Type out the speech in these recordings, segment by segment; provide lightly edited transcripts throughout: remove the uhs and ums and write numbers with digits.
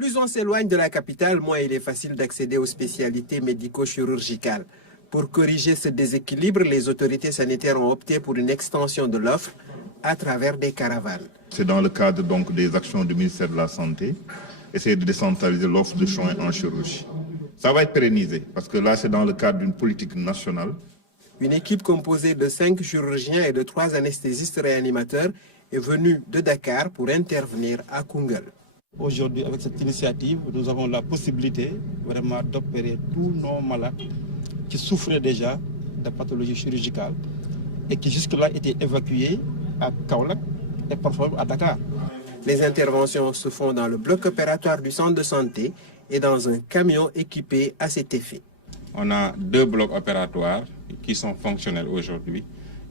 Plus on s'éloigne de la capitale, moins il est facile d'accéder aux spécialités médico-chirurgicales. Pour corriger ce déséquilibre, les autorités sanitaires ont opté pour une extension de l'offre à travers des caravanes. C'est dans le cadre donc des actions du ministère de la Santé, essayer de décentraliser l'offre de soins en chirurgie. Ça va être pérennisé parce que là c'est dans le cadre d'une politique nationale. Une équipe composée de 5 chirurgiens et de 3 anesthésistes réanimateurs est venue de Dakar pour intervenir à Koungheul. Aujourd'hui, avec cette initiative, nous avons la possibilité vraiment d'opérer tous nos malades qui souffraient déjà de pathologies chirurgicales et qui jusque-là étaient évacués à Kaolack et parfois à Dakar. Les interventions se font dans le bloc opératoire du centre de santé et dans un camion équipé à cet effet. On a 2 blocs opératoires qui sont fonctionnels aujourd'hui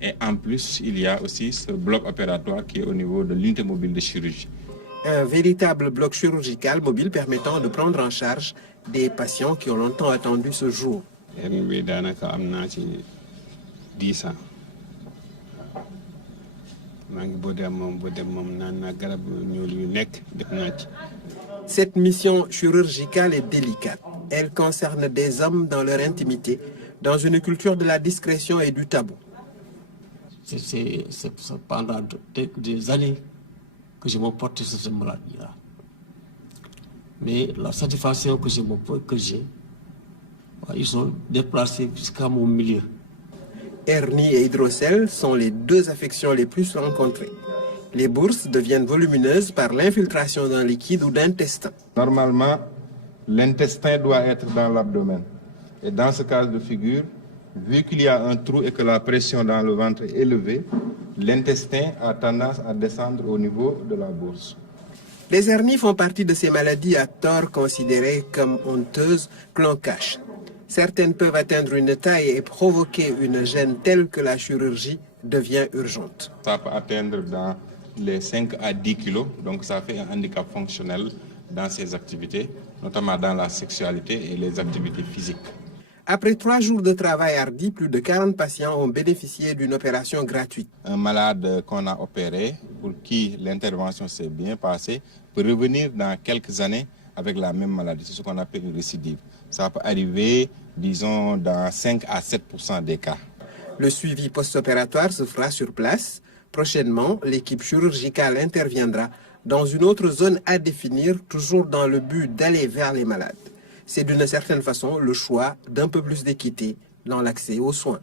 et en plus, il y a aussi ce bloc opératoire qui est au niveau de l'unité mobile de chirurgie. Un véritable bloc chirurgical mobile permettant de prendre en charge des patients qui ont longtemps attendu ce jour. Cette mission chirurgicale est délicate. Elle concerne des hommes dans leur intimité, dans une culture de la discrétion et du tabou. C'est pendant des années que je me porte sur cette maladie-là. Mais la satisfaction que j'ai, ils sont déplacés jusqu'à mon milieu. Hernie et hydrocèle sont les 2 affections les plus rencontrées. Les bourses deviennent volumineuses par l'infiltration d'un liquide ou d'intestin. Normalement, l'intestin doit être dans l'abdomen. Et dans ce cas de figure, vu qu'il y a un trou et que la pression dans le ventre est élevée, l'intestin a tendance à descendre au niveau de la bourse. Les hernies font partie de ces maladies à tort considérées comme honteuses que l'on cache. Certaines peuvent atteindre une taille et provoquer une gêne telle que la chirurgie devient urgente. Ça peut atteindre dans les 5 à 10 kilos, donc ça fait un handicap fonctionnel dans ces activités, notamment dans la sexualité et les activités physiques. Après 3 jours de travail hardi, plus de 40 patients ont bénéficié d'une opération gratuite. Un malade qu'on a opéré, pour qui l'intervention s'est bien passée, peut revenir dans quelques années avec la même maladie. C'est ce qu'on appelle une récidive. Ça peut arriver, disons, dans 5 à 7% des cas. Le suivi post-opératoire se fera sur place. Prochainement, l'équipe chirurgicale interviendra dans une autre zone à définir, toujours dans le but d'aller vers les malades. C'est d'une certaine façon le choix d'un peu plus d'équité dans l'accès aux soins.